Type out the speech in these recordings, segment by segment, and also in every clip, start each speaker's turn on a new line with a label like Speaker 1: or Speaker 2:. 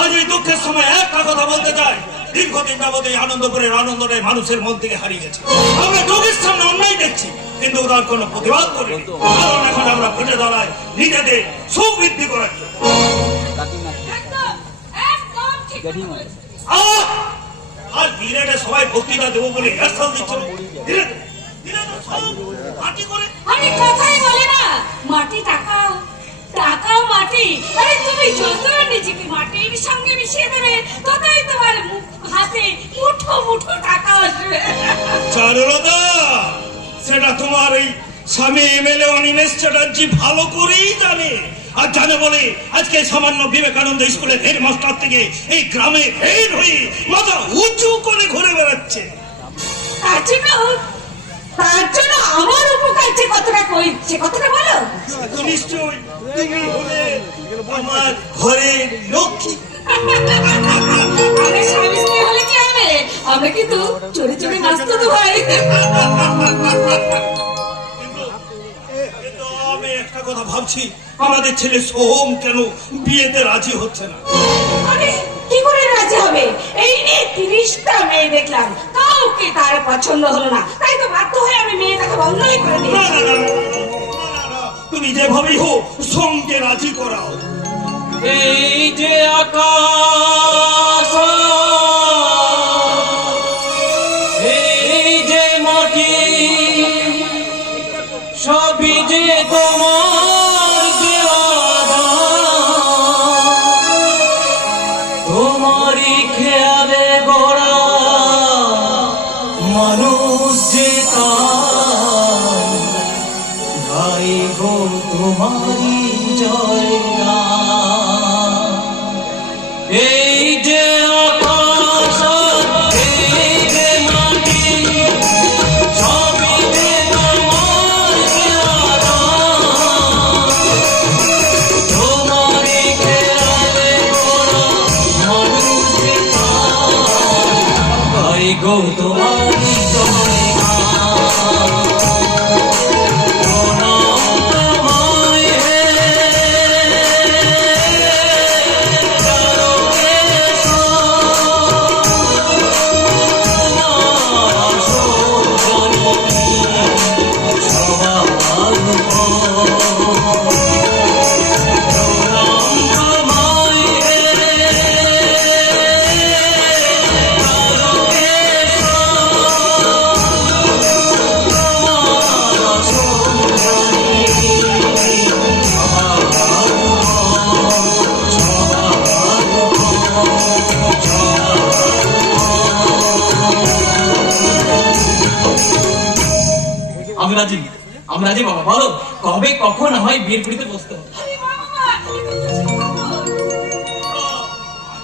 Speaker 1: আজ এই দুঃখের সময় একটা কথা বলতে চাই। দীর্ঘদিন যাবত এই আনন্দপুরের আনন্দটাই মানুষের মন থেকে হারিয়ে গেছে। আমরা চোখের সামনে অন্যায় দেখছি কিন্তু তার কোনো প্রতিবাদ করি কারণ এখন আমরা ভোটে দাঁড়াই নিজেদের সুখ করার জন্য! আর বিরাটে সবাই বক্তৃতা দেবো বলে হেয়ারস্টাইল দিচ্ছিল বিরাট বিরাট সব পার্টি করে
Speaker 2: আরে কথাই বলে না মাটি টাকা টাকাও মাটি। আরে তুমি যত নিজেকে মাটির সঙ্গে মিশিয়ে দেবে ততই তোমার মুখ হাতে মুঠো মুঠো টাকা আসবে।
Speaker 1: চারুলতা সেটা তোমার এই স্বামী এমএলএ অনিমেষ চ্যাটার্জি ভালো করেই জানে। আর জানে বলে আজকে সামান্য বিবেকানন্দ স্কুলের হেডমাস্টার থেকে এই গ্রামে হেড হয়ে মাথা উঁচু করে ঘুরে বেড়াচ্ছে।
Speaker 2: তার জন্য তার জন্য আমার উপকার যে কতটা কই সে কতটা বলো?
Speaker 1: তো নিশ্চয়ই। তুমি হলে আমার ঘরের লক্ষ্মী।
Speaker 2: আরে স্বামী স্ত্রী হলে কি হবে? আমরা কিন্তু চোরে চোরে নাচতো তো ভাই
Speaker 1: কিন্তু কিন্তু আমি একটা কথা ভাবছি আমাদের ছেলে সোহম কেন বিয়েতে রাজি হচ্ছে না?
Speaker 2: আরে কি করে রাজি হবে? এই নিয়ে তিরিশটা মেয়ে দেখলাম কাউকে তার পছন্দ হলো না। তাই তো বাধ্য হয়ে আমি মেয়ে দেখা বন্ধই করে দিয়েছি।
Speaker 1: তুমি যেভাবেই হোক সঙ্গে রাজি করাও।
Speaker 3: এই যে আকাশ তোমারি রাজি বাবা বলো কবে কখন হয় বিয়ের পিড়িতে বসতে? হবে
Speaker 2: আরে বাবা, তুমি তো খুশি খবর।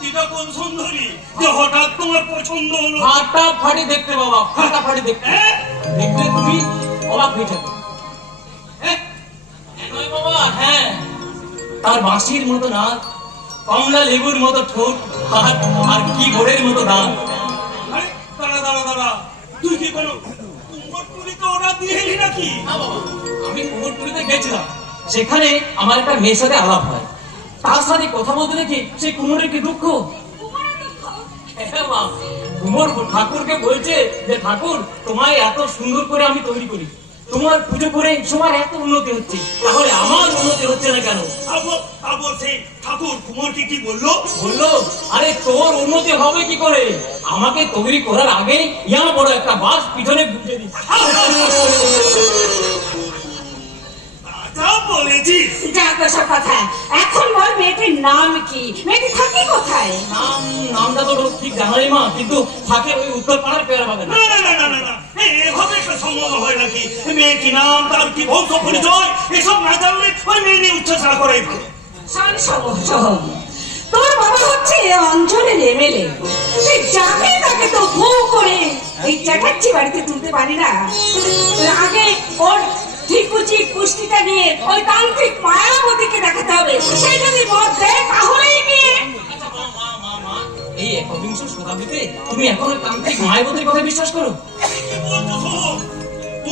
Speaker 1: দিদা কোন সুন্দরী? যে হঠাৎ তোমার পছন্দ হলো।
Speaker 3: ফাটাফাটি দেখতে বাবা ফাটাফাটি দেখতে।
Speaker 1: হ্যাঁ?
Speaker 3: দেখলে তুমি অবাক হয়ে যাবে। হ্যাঁ? হ্যাঁ নয় বাবা হ্যাঁ। তার বাঁশির মতো নাক কমলা লেবুর মতো ঠোঁট আর আর কি গোড়ের মতো দাঁত।
Speaker 1: দাঁড়া দাঁড়া দাঁড়া। তুই কি কোনো কুমোরটুলিতে দিয়ে নাকি?
Speaker 3: আমি কুমোরটুলিতে গেছিলাম। সেখানে আমার একটা মেয়ের সাথে আলাপ হয়। তার সাথে কথা বলতে দেখি সেই কুমোরের কি দুঃখ। হ্যাঁ কুমোর ঠাকুরকে বলছে যে ঠাকুর তোমায় এত সুন্দর করে আমি তৈরি করি তোমার পুজো করে সবার এত উন্নতি হচ্ছে তাহলে আমার উন্নতি হচ্ছে না কেন?
Speaker 1: সেই ঠাকুর কুমোরকে কি বলল?
Speaker 3: বলল আরে তোর উন্নতি হবে কি করে? আমাকে তৈরি করার আগে ইয়া বড় একটা বাস পিছনে
Speaker 1: বলেছিস।
Speaker 2: যাক কথা। এখন বল মেয়েটির নাম কি? মেয়েটি থাকে কোথায়?
Speaker 3: নাম নামটা তো ঠিক জানা মা কিন্তু থাকে ওই উত্তর পাড়ার পেয়ারা বাগানে।
Speaker 1: না না না না না না এ- এভাবে একটা সম্ভব হয় নাকি? মেয়ে কি নাম তার কি বংশ পরিচয়? এসব না জানলে ওই মেয়ে নিয়ে উচ্চারণ
Speaker 2: শোন তোর বাবা হচ্ছে অঞ্চলের এমএলএ। যাকে তাকে তো ভু করে এই চ্যাটার্জি বাড়িতে তুলতে পারি না। আগে ওর ঠিকুচি পুষ্টিটা নিয়ে ওই তান্ত্রিক মায়াবতীকে দেখাতে হবে। সে যদি মত দেয় তাহলেই বিয়ে
Speaker 3: মা, মা, মা, মা, এই একবিংশ শতাব্দীতে তুমি এখন তান্ত্রিক মায়াবতীর কথা বিশ্বাস করো?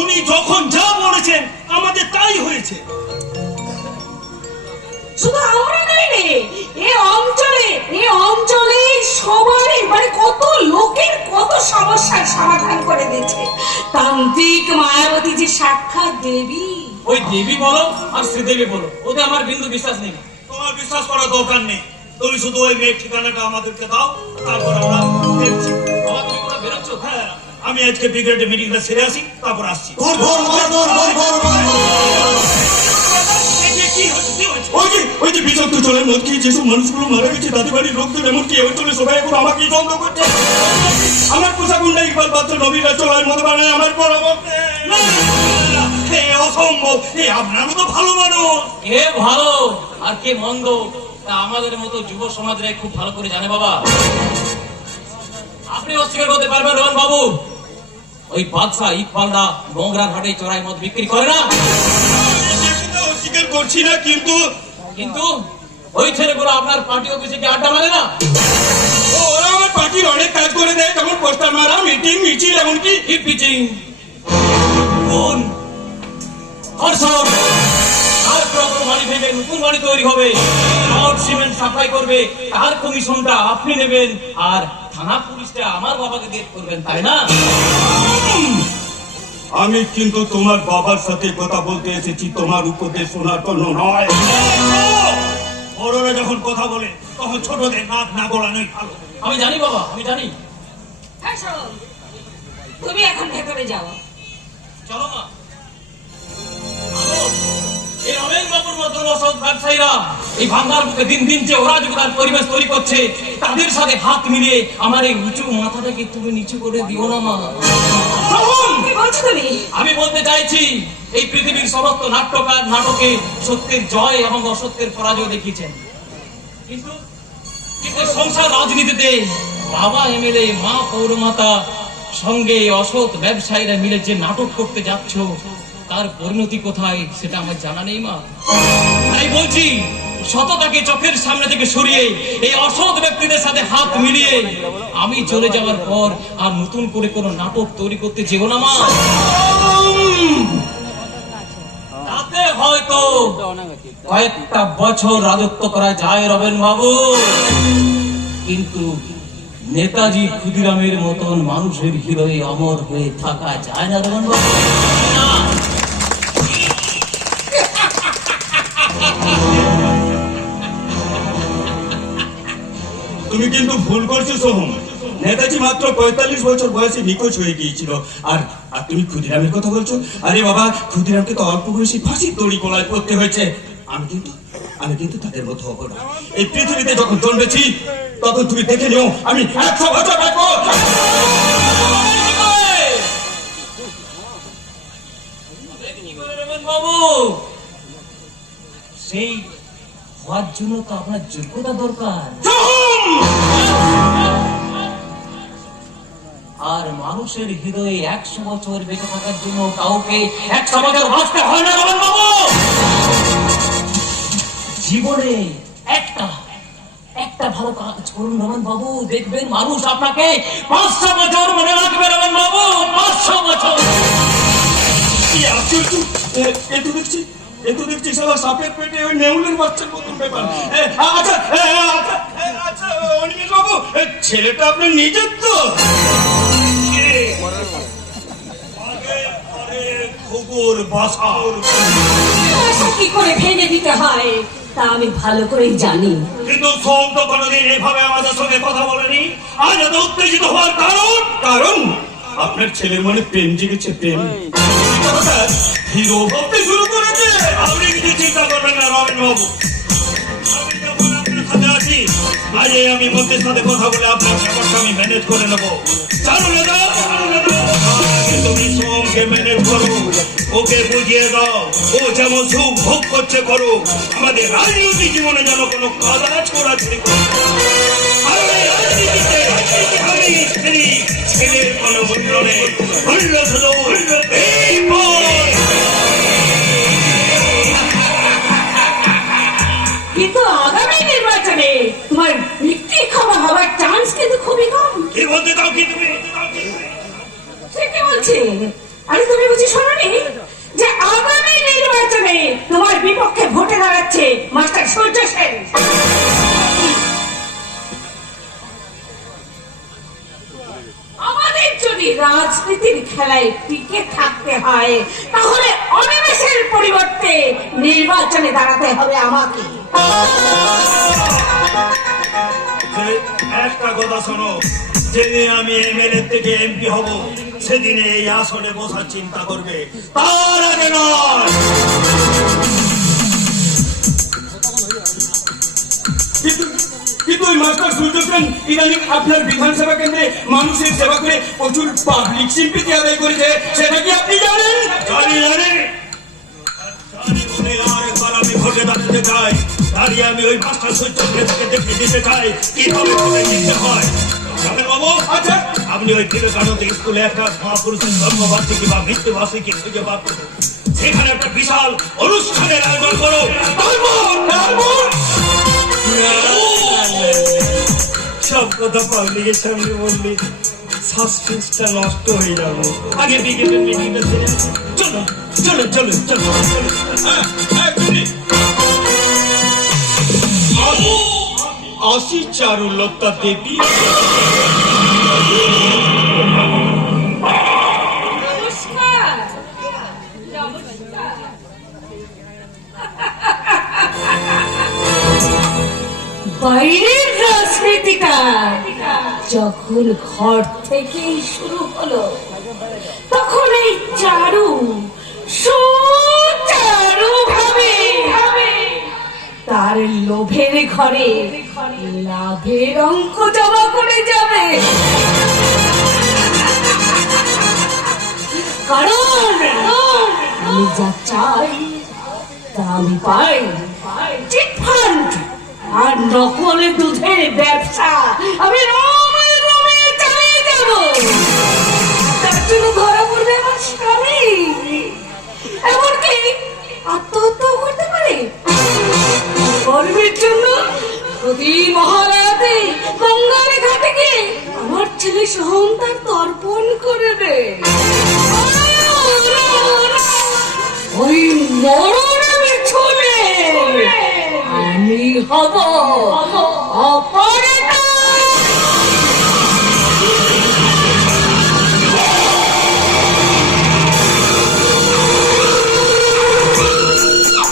Speaker 1: উনি যখন যা বলেছেন আমাদের তাই হয়েছে।
Speaker 2: শুধু আমরা নই রে এ অঞ্চলে এ অঞ্চলে সবারই মানে কত লোকের কত সমস্যার সমাধান করে দিয়েছে। তান্ত্রিক মায়াবতী যে সাক্ষাৎ দেবী।
Speaker 3: ওই দেবী বলো আর শ্রীদেবী বলো ওতে আমার বিন্দু বিশ্বাস নেই।
Speaker 1: তোমার বিশ্বাস করার দরকার নেই। তুমি শুধু ওই মেয়ের ঠিকানাটা আমাদেরকে দাও তারপর আমরা দেখছি।
Speaker 3: বাবা তুমি কোথাও বেরোচ্ছ?
Speaker 1: হ্যাঁ আমি আজকে ব্রিগেডে মিটিংটা সেরে আসি তারপর আসছি।
Speaker 4: ওই যে বিষাক্ত জলের যেসব মানুষগুলো মারা গেছে তাদের বাড়ির লোকজন এমনকি অঞ্চলে সবাই এখন আমাকে সন্দেহ করছে। আমার পোশাক গুন্ডা ইকবাল পাত্র নবীরা চলার মতো বানায় আমার পরামর্শ
Speaker 1: না, না, অসম্ভব এ আপনারও তো ভালো মানুষ।
Speaker 3: কে ভালো আর কে মন্দ তা আমাদের মতো যুব সমাজরা খুব ভালো করে জানে বাবা। আপনি অস্বীকার করতে পারবেন রোহন বাবু। ওই বাদশাহ ইকবালদা নোংরার হাটে চড়াই মদ বিক্রি করে না?
Speaker 4: অস্বীকার করছি না কিন্তু
Speaker 3: কিন্তু ওই ছেলেগুলো আপনার পার্টি অফিসে কি আড্ডা মারে না?
Speaker 4: ও, ওরা আমার পার্টির অনেক কাজ করে দেয় যেমন পোস্টার মারা মিটিং মিছিল এমনকি
Speaker 3: পিচিং
Speaker 1: কোন?
Speaker 3: হর্ষণ আর পুরাতন বাড়ি ভেঙে নতুন বাড়ি তৈরি হবে। রড সিমেন্ট সাপ্লাই করবে। তার কমিশনটা আপনি নেবেন। আর থানা পুলিশটা আমার বাবাকে দিয়ে করবেন তাই না?
Speaker 4: আমি কিন্তু তোমার বাবার সাথে কথা বলতে এসেছি তোমার উপদেশ শোনার জন্য নয়।
Speaker 1: বড়রা যখন কথা বলে তখন ছোটদের নাক না গলানোই ভালো।
Speaker 3: আমি জানি বাবা আমি জানি।
Speaker 2: হ্যাঁ তুমি এখন ভেতরে যাও।
Speaker 3: চলো মা। এই রমেন বাবুর মতন অসৎ ব্যবসায়ীরা এই ভাঙ্গার বুকে দিন দিন যে অরাজকতার পরিবেশ তৈরি করছে তাদের সাথে হাত মিলিয়ে আমার এই উঁচু মাথাটাকে তুমি নিচু করে দিও না মা।
Speaker 2: বলছো তুমি?
Speaker 3: আমি বলতে চাইছি, এই পৃথিবীর সমস্ত নাট্যকার, নাটকে সত্যের জয় এবং অসত্যের পরাজয় দেখিয়েছেন। কিন্তু কিন্তু সংসার রাজনীতিতে বাবা এমএলএ, মা পৌরমাতা সঙ্গে অসৎ ব্যবসায়ীরা মিলে যে নাটক করতে যাচ্ছ, তার পরিণতি কোথায় সেটা আমার জানা নেই, মা। তাই বলছি সততাকে চোখের সামনে থেকে সরিয়ে এই অসৎ ব্যক্তিদের সাথে হাত মিলিয়ে আমি চলে যাওয়ার পর আর নতুন করে কোনো নাটক তৈরি করতে যেও না, মা। তাতে হয়তো কয়েকটা বছর রাজত্ব করা যায় রবেন বাবু। কিন্তু নেতাজি ক্ষুদিরামের মতন মানুষের হৃদয়ে অমর হয়ে থাকা যায় না রবেন বাবু।
Speaker 4: তুমি কিন্তু ভুল করছ সোহম। নেতাজি মাত্র পঁয়তাল্লিশ বছর বয়সে নিখোঁজ হয়ে গিয়েছিল। আর আর তুমি ক্ষুদিরামের কথা বলছো? আরে বাবা ক্ষুদিরামকে তো অল্প বয়সে ফাঁসির দড়ি গলায় পড়তে হয়েছে। আমি কিন্তু আমি কিন্তু তাদের মতো হব না। এই পৃথিবীতে যখন জন্মেছি তখন তুমি দেখে নিও আমি একশো বছর
Speaker 3: বাবু সেই হওয়ার জন্য তো আপনার যোগ্যতা দরকার। আর মানুষের হৃদয়ে একশো বছর বেঁচে থাকার জন্য কাউকে একশো বছর বাঁচতে হয় না রমেন বাবু! জীবনে একটা একটা ভালো কাজ করুন রমন বাবু। দেখবেন মানুষ আপনাকে পাঁচশো বছর মনে রাখবে রমন বাবু, পাঁচশো বছর।
Speaker 4: এ তো দেখছি, এ তো দেখছি সবার সাপের পেটে ওই নেউলের বাচ্চার মতন ব্যাপার। আচ্ছা এ, আচ্ছা এ, আচ্ছা অনিমেষ বাবু এ, ছেলেটা আপনার নিজের তো
Speaker 1: খবর বাসার
Speaker 2: কি করে ভেঙে দিতে হয় তা আমি ভালো করেই জানি।
Speaker 1: কিন্তু সোম তো কোনোদিন এইভাবে আমাদের সঙ্গে কথা বলেনি। আজ এত উত্তেজিত হওয়ার কারণ
Speaker 4: কারণ আপনার ছেলের মনে প্রেম জেগেছে প্রেম। হিরো ভাবতে শুরু করেছে।
Speaker 1: আপনি কিছু চিন্তা করবেন না রবীন বাবু আমি যখন আপনার আছি আজ আমি মন্ত্রীর সাথে কথা বলে আপনার ব্যাপারটা আমি ম্যানেজ করে নেব। ওকে বুঝিয়ে দাও। ও যেমন সুখ করছে করো আমাদের রাজনৈতিক যেন কাদা ছোড়াছড়ি করে ছেলের কোনো বলতে চাও কি তুমি
Speaker 2: সে কি বলছে? আরে তুমি বুঝি শোনোনি? যে আগামী নির্বাচনে তোমার বিপক্ষে ভোটে দাঁড়াচ্ছে মাস্টার সূর্য সেন। আমাদের যদি রাজনীতির খেলায় টিকে থাকতে হয় তাহলে অনিমেষের পরিবর্তে নির্বাচনে দাঁড়াতে হবে আমাকে।
Speaker 1: একটা কথা শোনো যেদিন আমি এমএলএ থেকে এমপি হব, সেদিনে এই আসনে বসার চিন্তা করবে। তার আগে নয়।
Speaker 4: কিন্তু মাস্টার ইদানিং আপনার বিধানসভা কেন্দ্রে মানুষের সেবা করে প্রচুর পাবলিক আদায় করেছে। সেটা কি আপনি জানেন?
Speaker 1: জানি জানি। আমি ভোটে চাই। দাঁড়িয়ে আমি ওই মাস্টার সূর্য থেকে দেখে দিতে চাই। কীভাবে জিততে হয়?
Speaker 4: আচ্ছা।
Speaker 1: আপনি ওই বিবেকানন্দ স্কুলে একটা মহাপুরুষের জন্মবার্ষিকী বা মৃত্যুবার্ষিকী খুঁজে বার করুন। সেখানে একটা বিশাল অনুষ্ঠানের আয়োজন করো। সব কথা পাবলিকের সামনে বললি। সাসপেন্সটা নষ্ট হয়ে যাবে। আগে বিকেলের মিটিংটা ছেড়ে চলো চলো চলো চলো চলো
Speaker 4: হ্যাঁ। আসি চারুলতা দেবী।
Speaker 2: বাইরের রাজনীতিটা যখন ঘর থেকেই শুরু হলো, তখন এই চারু সুচারু ভাবে তার লোভের ঘরে লাভের অঙ্ক জমা করে যাবে। কারণ, আমি যা চাই, তা আমি পাই। চিট ফান্ড আর নকল দুধের ব্যবসা, আমি চালিয়ে যাব। তার জন্য ধরা পড়বে আমার স্বামী। এমনকি আত্মহত্যা করতে পারে। গর্বের জন্য মহারাতে গঙ্গার ঘাটে আমার ছেলে সোহম তার করে দে ওই মরণে আমি হব।